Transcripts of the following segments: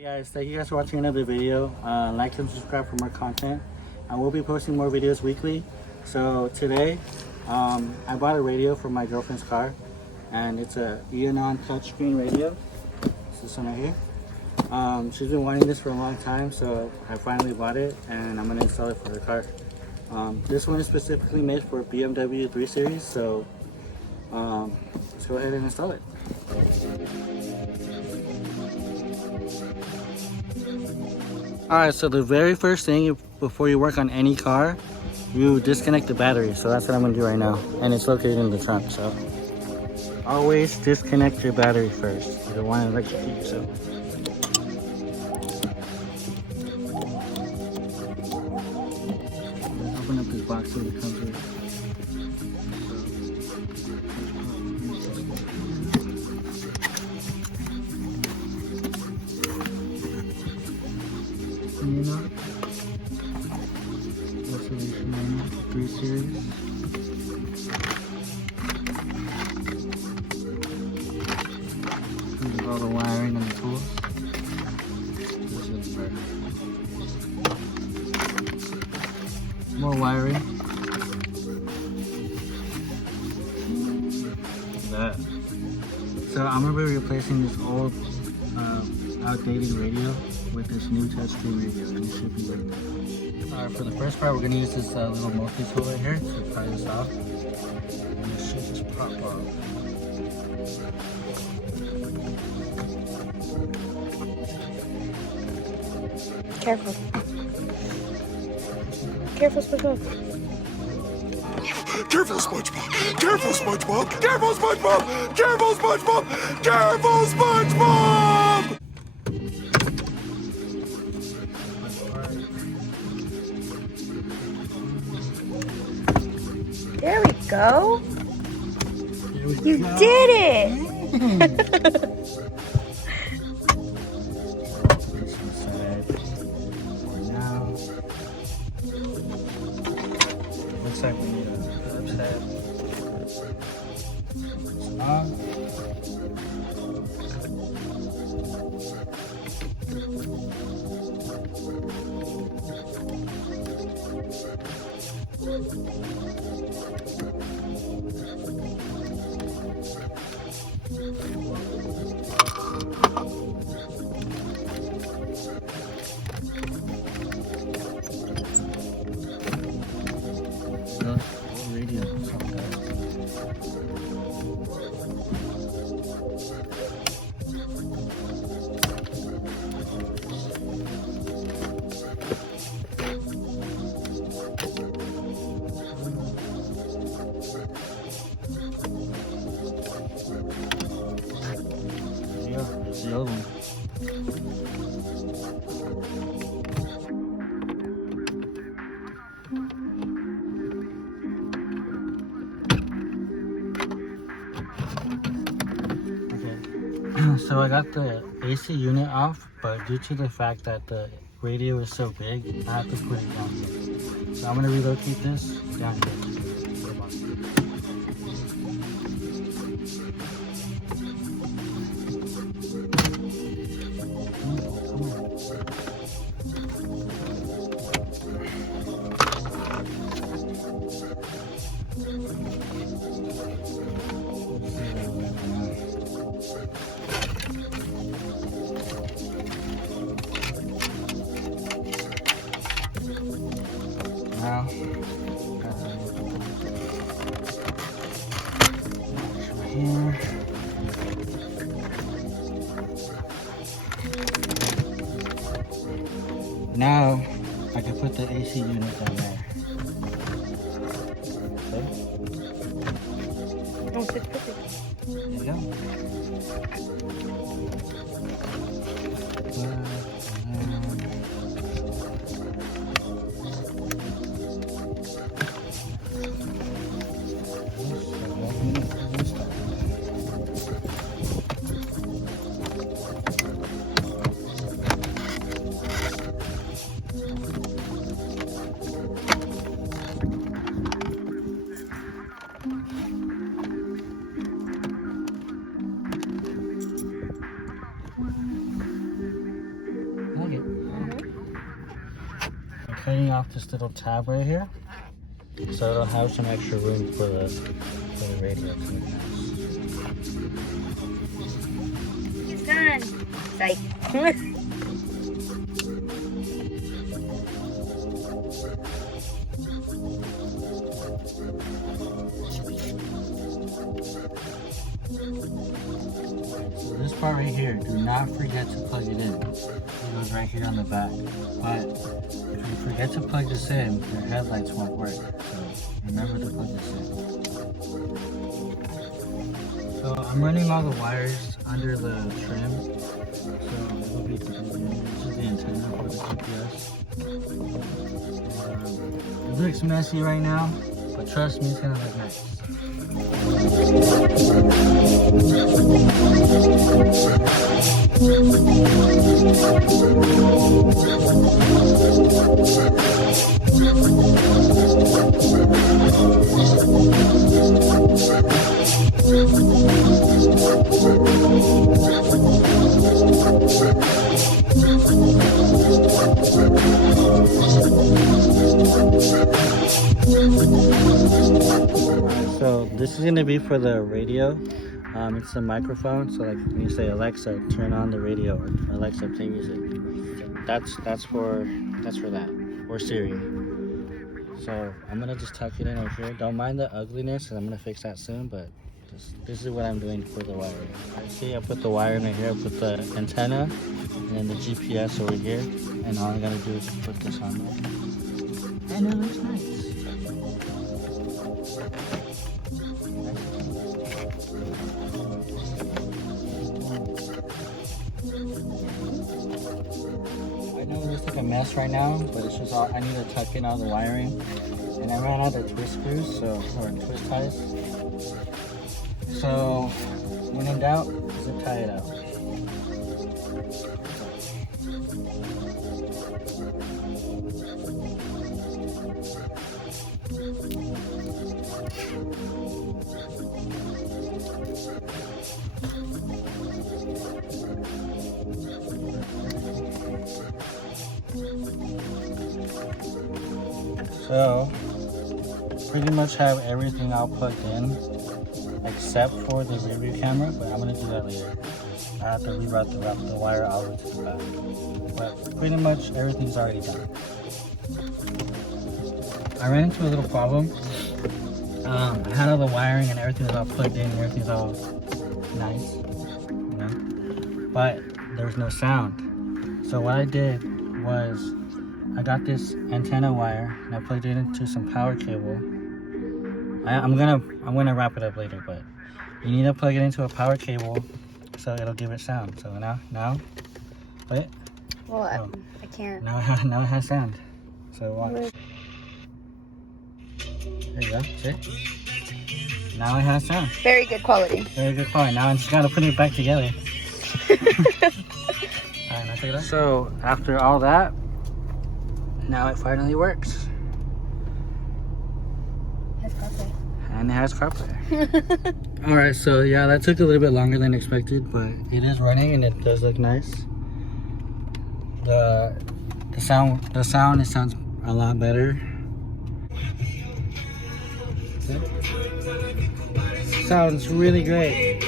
Hey guys, thank you guys for watching another video. Like and subscribe for more content. I will be posting more videos weekly. So today, I bought a radio for my girlfriend's car, and it's a EONON touchscreen radio. It's this one right here. She's been wanting this for a long time, so I finally bought it, and I'm gonna install it for her car. This one is specifically made for BMW 3 Series, so let's go ahead and install it. Alright, so the very first thing before you work on any car, you disconnect the battery. So that's what I'm going to do right now. And it's located in the trunk, so always disconnect your battery first. You don't want to electrocute yourself. Open up this box so it comes with. EONON installation manual, 3 Series. This is all the wiring and the tools. This is more wiring. Look at that. So I'm gonna be replacing this old outdated radio with this new touchscreen radio, and it should be like that. Alright, for the first part, we're going to use this little multi-tool right here to pry this off. And it should just pop off. Careful. Careful, SpongeBob. Careful, SpongeBob! Careful, SpongeBob! Careful, SpongeBob! Careful, SpongeBob! Careful, SpongeBob! There we go. You did it! Looks like we need a upset. On. Radio. Yeah, it's the other one. So I got the AC unit off, but due to the fact that the radio is so big, I have to put it down here. So I'm going to relocate this down here. Now, here. Now, I can put the AC unit down there. Okay. Oh, it's perfect. There you go. cutting off this little tab right here, so it'll have some extra room for the radio too. It's done. Psych. This part right here, do not forget to plug it in. It goes right here on the back. But if you forget to plug this in, your headlights won't work. So remember to plug this in. So I'm running all the wires under the trim. So it'll be this is the antenna for the GPS. It looks messy right now, but trust me, it's gonna look nice. So this is gonna be for the radio. It's a microphone, so like when you say Alexa, turn on the radio, or Alexa, play music. That's for that, or Siri. So I'm gonna just tuck it in over here. Don't mind the ugliness, and I'm gonna fix that soon. But this is what I'm doing for the wiring. See, I put the wire in right here. I put the antenna and then the GPS over here, and all I'm gonna do is just put this on there, and it looks nice. I know it looks like a mess right now, but it's just all, I need to tuck in all the wiring, and I ran out of twist screws, or twist ties. So when in doubt, zip tie it out. So, pretty much have everything all plugged in, except for the rear view camera, but I'm going to do that later. I have to reroute the wire all the way to the back. But pretty much everything's already done. I ran into a little problem. I had all the wiring and everything was all plugged in and everything's all nice, you know? But there's no sound. So what I did was I got this antenna wire and I plugged it into some power cable. I'm gonna wrap it up later, but you need to plug it into a power cable so it'll give it sound. So now, wait. Well, I can't. Now it has sound. So watch. There you go. See? Now it has sound. Very good quality. Very good quality. Now I just gotta put it back together. Alright, now check it out. So after all that, now it finally works. Has CarPlay. And it has CarPlay. Alright, so yeah, that took a little bit longer than expected, but it is running and it does look nice. The sound, it sounds a lot better. Sounds really great.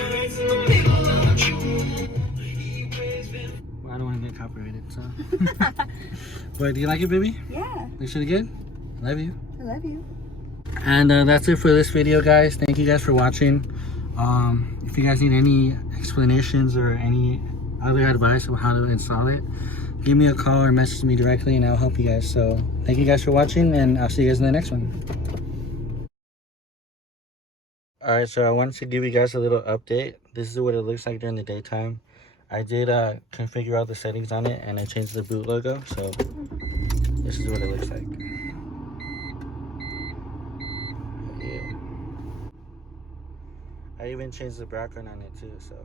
Well, I don't want to get copyrighted, so. But do you like it, baby? Yeah. Looks really good. I love you. I love you. And that's it for this video, guys. Thank you guys for watching. If you guys need any explanations or any other advice on how to install it, give me a call or message me directly and I'll help you guys. So thank you guys for watching, and I'll see you guys in the next one. Alright, so I wanted to give you guys a little update. This is what it looks like during the daytime. I did configure all the settings on it, and I changed the boot logo, so this is what it looks like. Yeah. I even changed the background on it too, so